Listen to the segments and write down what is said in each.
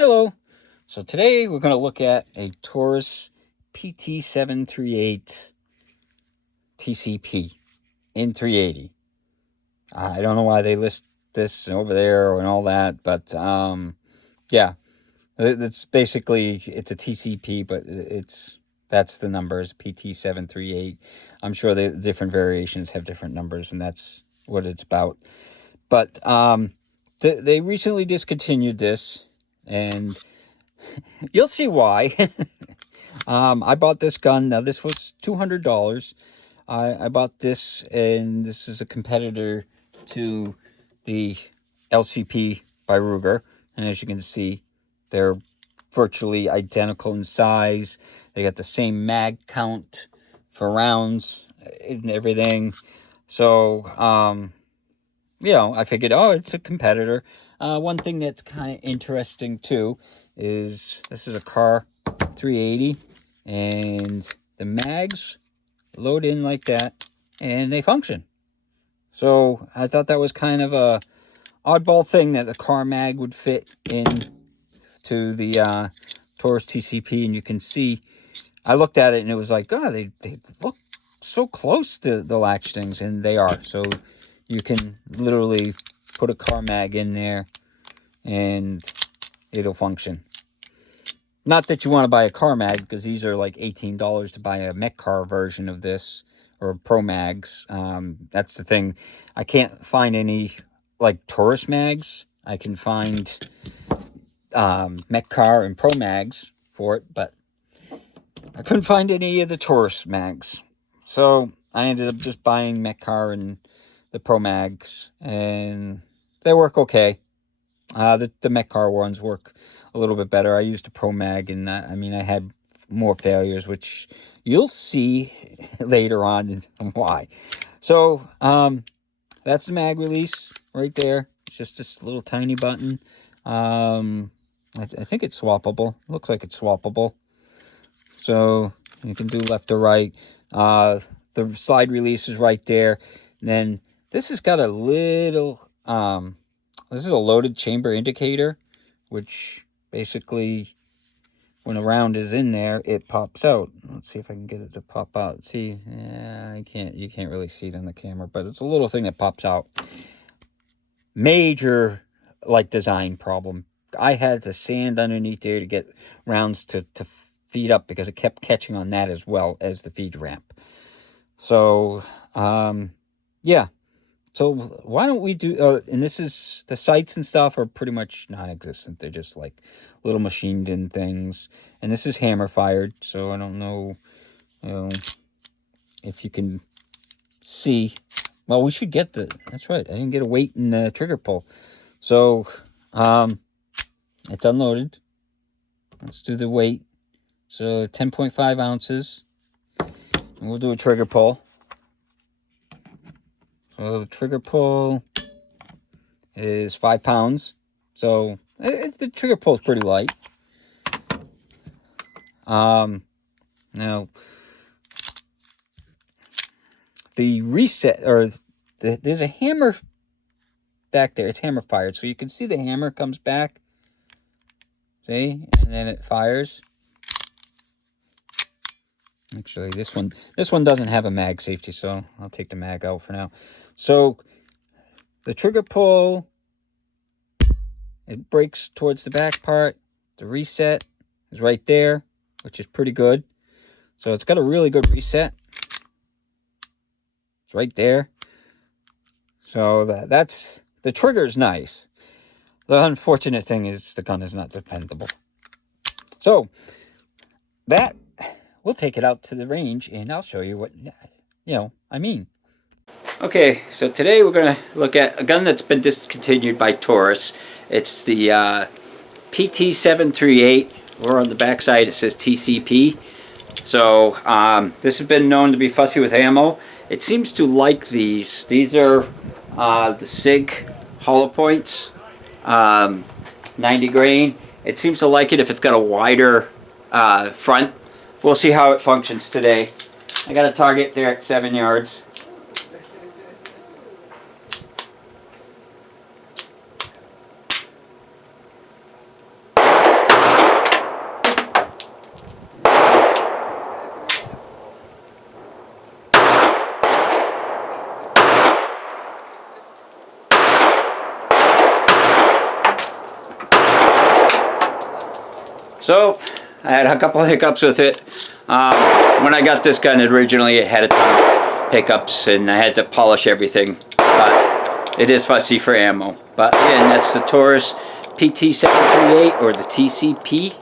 Hello. So today we're going to look at a Taurus PT-738 TCP in 380. I don't know why they list this over there and all that, but yeah, it's basically it's a TCP, but that's the numbers PT-738. I'm sure the different variations have different numbers, and that's what it's about. But they recently discontinued this, and you'll see why. I bought this gun. Now, this was $200. I bought this, and this is a competitor to the LCP by Ruger. And as you can see, they're virtually identical in size. They got the same mag count for rounds and everything. So, I figured, oh, it's a competitor. One thing that's kind of interesting, too, is this is a car 380, and the mags load in like that, and they function. So I thought that was kind of a oddball thing that the car mag would fit in to the Taurus TCP, and you can see, I looked at it and it was like, oh, they look so close to the latch things, and they are. So you can literally put a car mag in there and it'll function. Not that you want to buy a car mag, because these are like $18 to buy a mech car version of this, or Pro Mags. That's the thing. I can't find any like Taurus mags. I can find mech car and Pro Mags for it, but I couldn't find any of the Taurus mags. So I ended up just buying mech car and the Pro Mags, and they work okay. The mech car ones work a little bit better. I used a Pro Mag, and I had more failures, which you'll see later on and why. So that's the mag release right there. It's just this little tiny button. I think it's swappable. Looks like it's swappable. So you can do left or right. The slide release is right there. And then this has got a little this is a loaded chamber indicator, which basically, when a round is in there, it pops out. Let's see if I can get it to pop out. See, you can't really see it on the camera, but it's a little thing that pops out. Major, design problem. I had to sand underneath there to get rounds to feed up, because it kept catching on that as well as the feed ramp. So, yeah. So why don't we do, and this is, the sights and stuff are pretty much non-existent. They're just like little machined in things. And this is hammer fired, so I don't know, if you can see. Well, we should get that's right, I didn't get a weight in the trigger pull. So, it's unloaded. Let's do the weight. So 10.5 ounces. And we'll do a trigger pull. So the trigger pull is 5 pounds. So the trigger pull is pretty light. Now the reset, or there's a hammer back there. It's hammer fired, so you can see the hammer comes back. See, and then it fires. Actually, this one doesn't have a mag safety, so I'll take the mag out for now. So the trigger pull, it breaks towards the back part. The reset is right there, which is pretty good. So it's got a really good reset. It's right there. So that's the trigger is nice. The unfortunate thing is the gun is not dependable. So that, we'll take it out to the range, and I'll show you what I mean. Okay, so today we're going to look at a gun that's been discontinued by Taurus. It's the PT-738, or on the back side it says TCP. So this has been known to be fussy with ammo. It seems to like these. These are the SIG hollow points, 90 grain. It seems to like it if it's got a wider front. We'll see how it functions today. I got a target there at 7 yards. So I had a couple of hiccups with it. When I got this gun originally, it had a ton of hiccups and I had to polish everything. But it is fussy for ammo. But again, that's the Taurus PT-738 or the TCP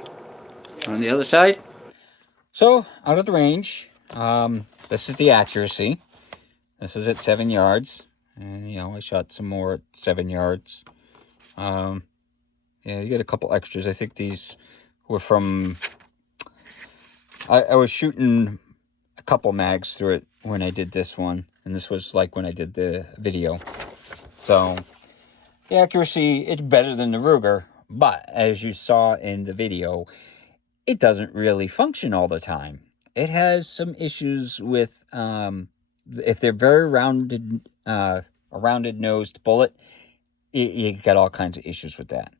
on the other side. So out of the range, this is the accuracy. This is at 7 yards. And you know, I shot some more at 7 yards. Yeah, you get a couple extras. I think these were from... I was shooting a couple mags through it when I did this one. And this was like when I did the video. So, the accuracy, it's better than the Ruger. But, as you saw in the video, it doesn't really function all the time. It has some issues with... if they're very rounded, a rounded-nosed bullet, you get all kinds of issues with that.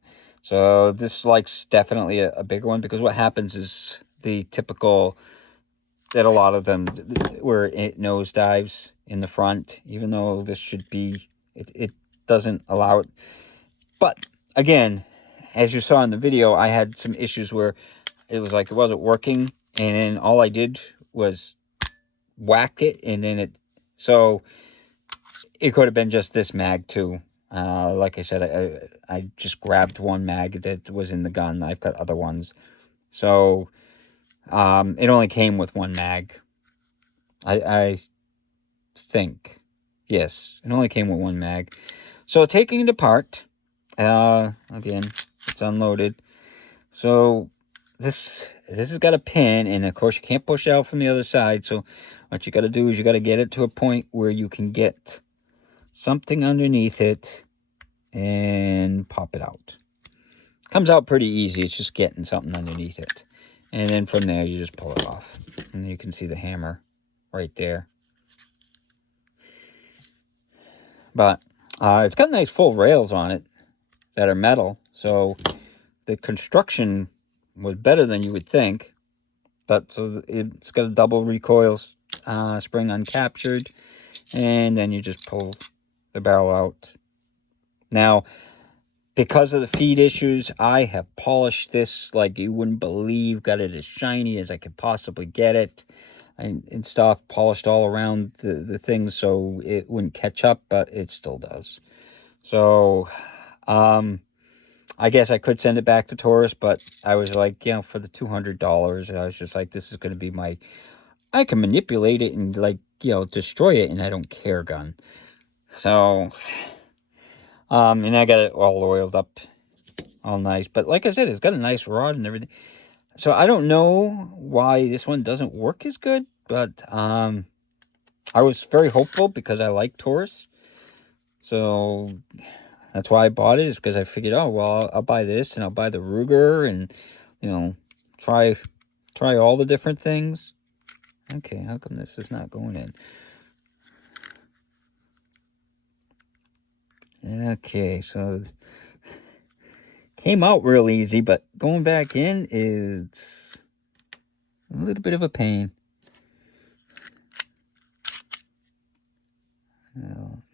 So this like's definitely a bigger one, because what happens is the typical, that a lot of them, where it nosedives in the front, even though this should be, it doesn't allow it. But again, as you saw in the video, I had some issues where it was like it wasn't working, and then all I did was whack it, and then it, so it could have been just this mag too. Like I said, I just grabbed one mag that was in the gun. I've got other ones. So, it only came with one mag. I think. Yes, it only came with one mag. So, taking it apart, again, it's unloaded. So, this has got a pin, and of course you can't push it out from the other side. So, what you got to do is you got to get it to a point where you can get something underneath it and pop it out. Comes out pretty easy. It's just getting something underneath it. And then from there, you just pull it off. And you can see the hammer right there. But it's got nice full rails on it that are metal. So the construction was better than you would think. But so it's got a double recoil spring uncaptured. And then you just pull the barrel out. Now, because of the feed issues, I have polished this like you wouldn't believe. Got it as shiny as I could possibly get it. And stuff. Polished all around the thing so it wouldn't catch up, but it still does. So, I guess I could send it back to Taurus, but I was like, you know, for the $200, I was just like, this is going to be my... I can manipulate it and, like, you know, destroy it, and I don't care gun. So... and I got it all oiled up, all nice. But like I said, it's got a nice rod and everything. So I don't know why this one doesn't work as good, but I was very hopeful because I like Taurus. So that's why I bought it, is because I figured, oh, well, I'll buy this and I'll buy the Ruger and, you know, try all the different things. Okay, how come this is not going in? Okay, so came out real easy, but going back in is a little bit of a pain.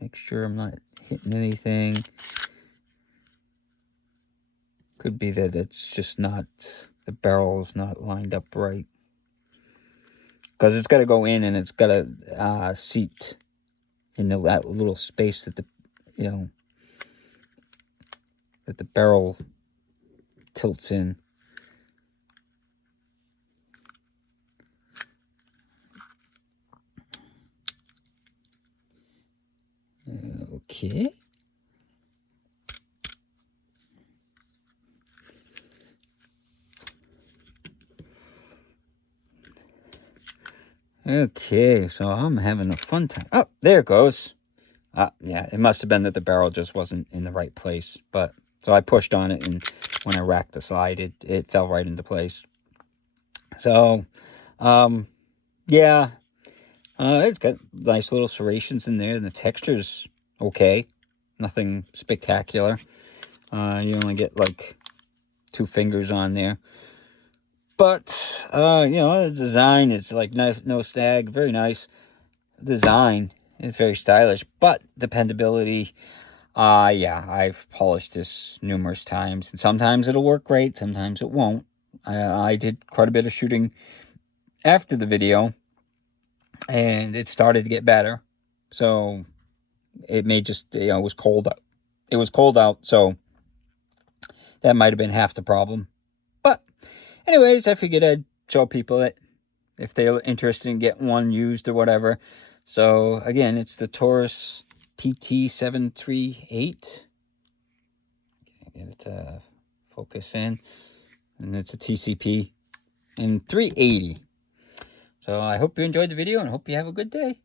Make sure I'm not hitting anything. Could be that it's just not, the barrel's not lined up right. Because it's got to go in and it's got to seat in that little space that the, you know, that the barrel tilts in. Okay. Okay, so I'm having a fun time. Oh, there it goes. Yeah, it must have been that the barrel just wasn't in the right place. But so I pushed on it, and when I racked the slide, it fell right into place. So, yeah, it's got nice little serrations in there, and the texture's okay. Nothing spectacular. You only get like 2 fingers on there. But, you know, the design is like nice, no stag, very nice. Design is very stylish, but dependability, yeah, I've polished this numerous times. And sometimes it'll work great, sometimes it won't. I did quite a bit of shooting after the video, and it started to get better. So it may just, it was cold out. It was cold out, so that might have been half the problem. But anyways, I figured I'd show people that if they're interested in getting one used or whatever. So again, it's the Taurus PT-738. Get it to focus in. And it's a TCP in 380. So I hope you enjoyed the video and hope you have a good day.